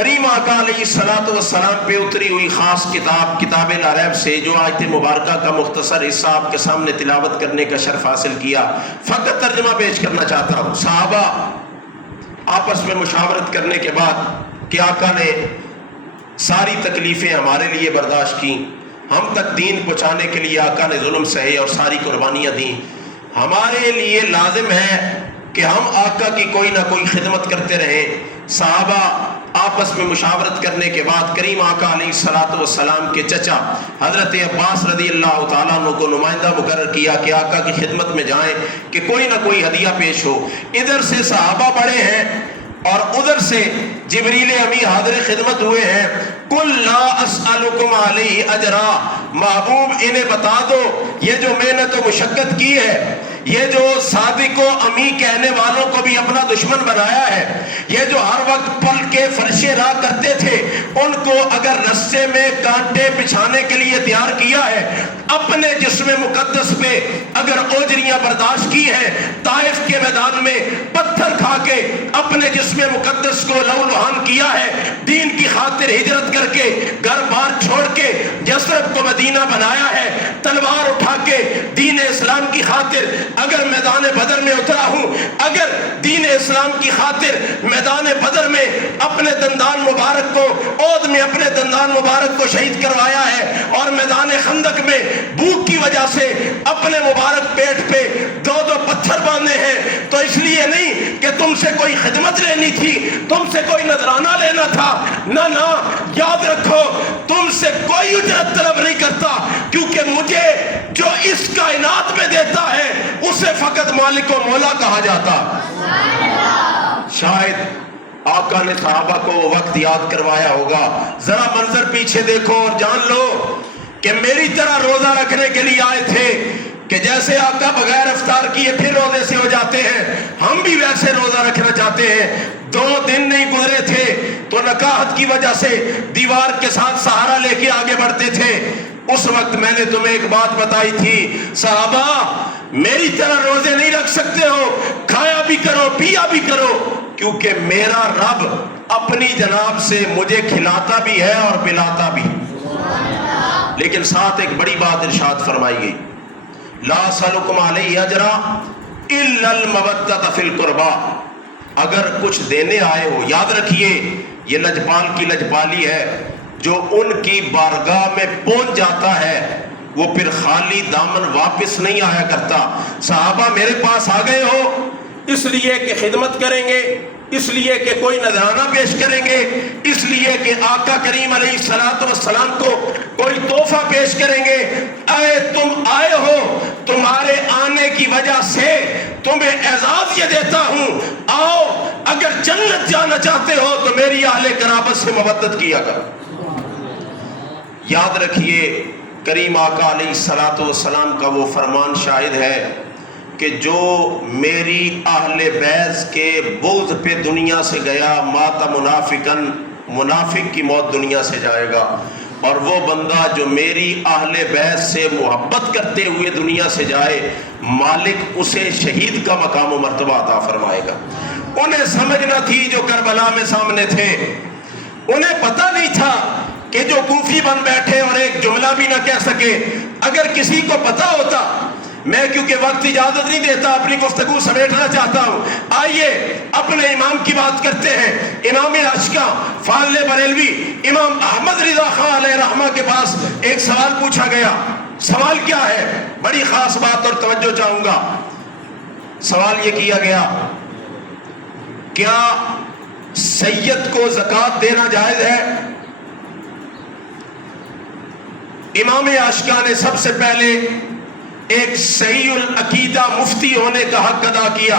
کریم آقا علیہ الصلوۃ والسلام پہ اتری ہوئی خاص کتاب لا ریب سے جو آیت مبارکہ کا مختصر حصہ آپ کے سامنے تلاوت کرنے کا شرف حاصل کیا، فقط ترجمہ پیش کرنا چاہتا ہوں۔ صحابہ آپس میں مشاورت کرنے کے بعد کہ آقا نے ساری تکلیفیں ہمارے لیے برداشت کی، ہم تک دین پہنچانے کے لیے آقا نے ظلم سہے اور ساری قربانیاں دیں، ہمارے لیے لازم ہے کہ ہم آقا کی کوئی نہ کوئی خدمت کرتے رہیں۔ صحابہ آپس میں مشاورت کرنے کے بعد کریم آقا علیہ الصلوۃ والسلام کے چچا حضرت عباس رضی اللہ تعالیٰ عنہ کو نمائندہ مقرر کیا کہ آقا کی خدمت میں جائیں کہ کوئی نہ کوئی ہدیہ پیش ہو۔ ادھر سے صحابہ بڑے ہیں اور ادھر سے جبریل امی حاضر خدمت ہوئے ہیں۔ قل لا اسألکم علیہ اجرا، محبوب انہیں بتا دو یہ جو محنت و مشقت کی ہے، یہ جو صادق و امی کہنے والوں کو بھی اپنا دشمن بنایا ہے، یہ جو ہر وقت پل کے فرش راہ کرتے تھے ان کو اگر رسے میں کانٹے بچھانے کے لیے تیار کیا ہے، اپنے جسم مقدس پہ اگر اوجریاں برداشت کی ہیں، طائف کے میدان میں پتھر کھا کے اپنے جسم مقدس کو لہو لہان کیا ہے، دین کی خاطر ہجرت کر کے گھر بار چھوڑ کے یثرب کو مدینہ بنایا ہے، تلوار اٹھا کے دین اسلام کی خاطر اگر میدان بدر میں اترا ہوں، اگر دین اسلام کی خاطر میدان بدر میں اپنے دندان مبارک کو عود میں اپنے دندان مبارک کو شہید کروایا ہے اور میدان خندق میں بھوک کی وجہ سے اپنے مبارک پیٹ پہ دو پتھر باندھے ہیں، تو اس لیے نہیں کہ تم سے کوئی خدمت لینی تھی، تم سے کوئی نذرانہ لینا تھا، نہ یاد رکھو تم سے کوئی اجرت طلب نہیں کرتا، کیونکہ مجھے جو اس کائنات میں دیتا ہے اسے فقط مالک و مولا کہا جاتا۔ شاید آقا نے صحابہ کو وہ وقت یاد کروایا ہوگا۔ ذرا منظر پیچھے دیکھو اور جان لو کہ میری طرح روزہ رکھنے کے لیے آئے تھے کہ جیسے آقا بغیر افطار کیے پھر روزے سے ہو جاتے ہیں، ہم بھی ویسے روزہ رکھنا چاہتے ہیں۔ 2 دن نہیں گزرے تھے تو نکاحت کی وجہ سے دیوار کے ساتھ سہارا لے کے آگے بڑھتے تھے۔ اس وقت میں نے تمہیں ایک بات بتائی تھی، صحابہ میری طرح روزے نہیں رکھ سکتے ہو، کھایا بھی کرو پیا بھی کرو، کیونکہ میرا رب اپنی جناب سے مجھے کھلاتا بھی ہے اور پلاتا بھی۔ لیکن ساتھ ایک بڑی بات ارشاد فرمائی گئی، لا اسألکم علیہ اجرا الا المودۃ فی القربى، اگر کچھ دینے آئے ہو، یاد رکھیے یہ لجپال کی لجپالی ہے، جو ان کی بارگاہ میں پہنچ جاتا ہے وہ پھر خالی دامن واپس نہیں آیا کرتا۔ صحابہ میرے پاس آ گئے ہو اس لیے کہ خدمت کریں گے، اس لیے کہ کوئی نذرانہ پیش کریں گے، اس لیے کہ آقا کریم علیہ الصلوۃ والسلام کو کوئی تحفہ پیش کریں گے، تم آئے ہو، تمہارے آنے کی وجہ سے تمہیں اعزاز یہ دیتا ہوں، آؤ اگر جنت جانا چاہتے ہو تو میری اہل قرابت سے مودت کیا کرو۔ یاد رکھیے کریم آقا علیہ الصلوۃ والسلام کا وہ فرمان شاہد ہے کہ جو میری اہل بیت کے بغض پہ دنیا سے گیا مات منافقاً، منافق کی موت دنیا سے جائے گا، اور وہ بندہ جو میری اہل بیت سے محبت کرتے ہوئے دنیا سے جائے مالک اسے شہید کا مقام و مرتبہ عطا فرمائے گا۔ انہیں سمجھ نہ تھی جو کربلا میں سامنے تھے، انہیں پتہ نہیں تھا کہ جو کوفی بن بیٹھے اور ایک جملہ بھی نہ کہہ سکے، اگر کسی کو پتہ ہوتا، میں کیونکہ وقت اجازت نہیں دیتا اپنی گفتگو سمیٹنا چاہتا ہوں، آئیے اپنے امام کی بات کرتے ہیں۔ امام اشکا فاضل بریلوی امام احمد رضا خان علیہ رحمہ کے پاس ایک سوال پوچھا گیا۔ سوال کیا ہے؟ بڑی خاص بات اور توجہ چاہوں گا۔ سوال یہ کیا گیا، کیا سید کو زکوٰۃ دینا جائز ہے؟ امام اشکا نے سب سے پہلے ایک صحیح العقیدہ مفتی ہونے کا حق ادا کیا،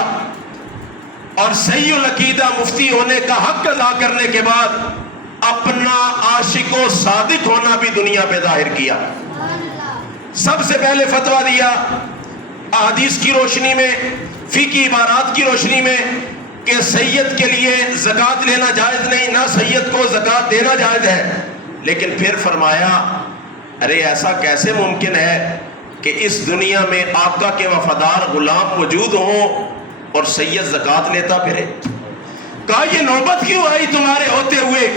اور صحیح العقیدہ مفتی ہونے کا حق ادا کرنے کے بعد اپنا عاشق و صادق ہونا بھی دنیا پہ ظاہر کیا۔ سب سے پہلے فتویٰ دیا احادیث کی روشنی میں، فقہی عبارات کی روشنی میں، کہ سید کے لیے زکوٰۃ لینا جائز نہیں، نہ سید کو زکوٰۃ دینا جائز ہے۔ لیکن پھر فرمایا ارے ایسا کیسے ممکن ہے کہ اس دنیا میں آقا کے وفادار غلام موجود ہوں اور سید زکوٰۃ لیتا پھرے؟ کہا یہ نوبت کیوں آئی تمہارے ہوتے ہوئے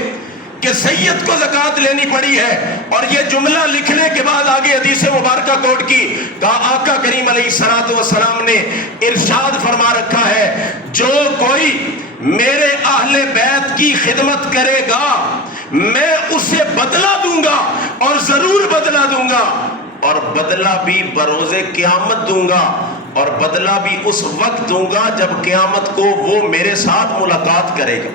کہ سید کو زکوٰۃ لینی پڑی ہے، اور یہ جملہ لکھنے کے بعد آگے حدیث مبارکہ کوٹ کی، کہا آقا کریم علیہ الصلوۃ والسلام نے ارشاد فرما رکھا ہے جو کوئی میرے اہل بیت کی خدمت کرے گا میں اسے بدلہ دوں گا، اور ضرور بدلہ دوں گا، اور بدلہ بھی بروز قیامت دوں گا، اور بدلہ بھی اس وقت دوں گا جب قیامت کو وہ میرے ساتھ ملاقات کرے گا۔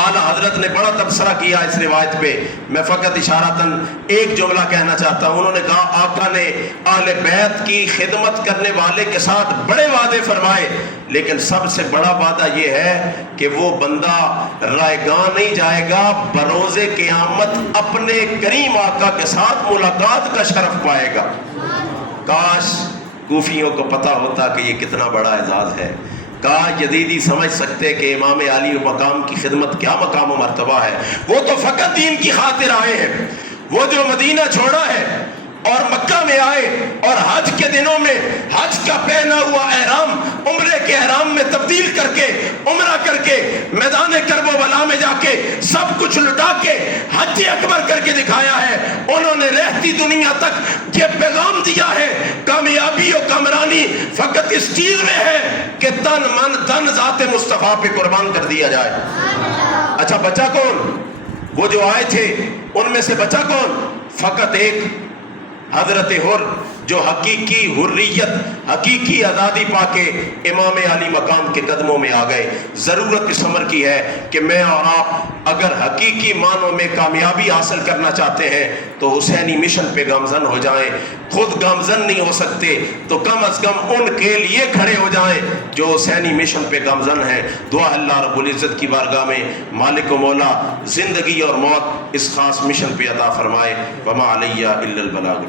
اعلیٰ حضرت نے بڑا تبصرہ کیا اس روایت پہ، میں فقط اشارتاً ایک جملہ کہنا چاہتا ہوں۔ انہوں نے کہا آقا نے اہل بیت کی خدمت کرنے والے کے ساتھ بڑے وعدے فرمائے، لیکن سب سے بڑا وعدہ یہ ہے کہ وہ بندہ رائگاں نہیں جائے گا، بروز قیامت اپنے کریم آقا کے ساتھ ملاقات کا شرف پائے گا۔ کاش کوفیوں کو پتہ ہوتا کہ یہ کتنا بڑا اعزاز ہے، کاش یزیدی سمجھ سکتے کہ امام علی مقام کی خدمت کیا مقام و مرتبہ ہے۔ وہ تو فقط دین کی خاطر آئے ہیں، وہ جو مدینہ چھوڑا ہے اور مکہ میں آئے اور حج کے دنوں میں حج کا پہنا ہوا احرام عمرے کے احرام میں تبدیل کر کے عمرہ کر کے میدان کرب و بلا میں جا کے سب کچھ لٹا کے حج اکبر کر کے دکھایا ہے۔ انہوں نے رہتی دنیا تک یہ پیغام دیا ہے، کامیابی و کامرانی فقط اس چیز میں ہے کہ تن من دھن ذات مصطفیٰ پہ قربان کر دیا جائے۔ اچھا بچا کون؟ وہ جو آئے تھے ان میں سے بچا کون؟ فقط ایک، حضرت حر، جو حقیقی حریت حقیقی آزادی پا کے امام علی مقام کے قدموں میں آ گئے۔ ضرورت اس امر کی ہے کہ میں اور آپ اگر حقیقی معنوں میں کامیابی حاصل کرنا چاہتے ہیں تو حسینی مشن پہ گامزن ہو جائیں۔ خود گامزن نہیں ہو سکتے تو کم از کم ان کے لیے کھڑے ہو جائیں جو حسینی مشن پہ گامزن ہیں۔ دعا اللہ رب العزت کی بارگاہ میں مالک و مولا زندگی اور موت اس خاص مشن پہ عطا فرمائے۔ وما علیہ الا البلاغ۔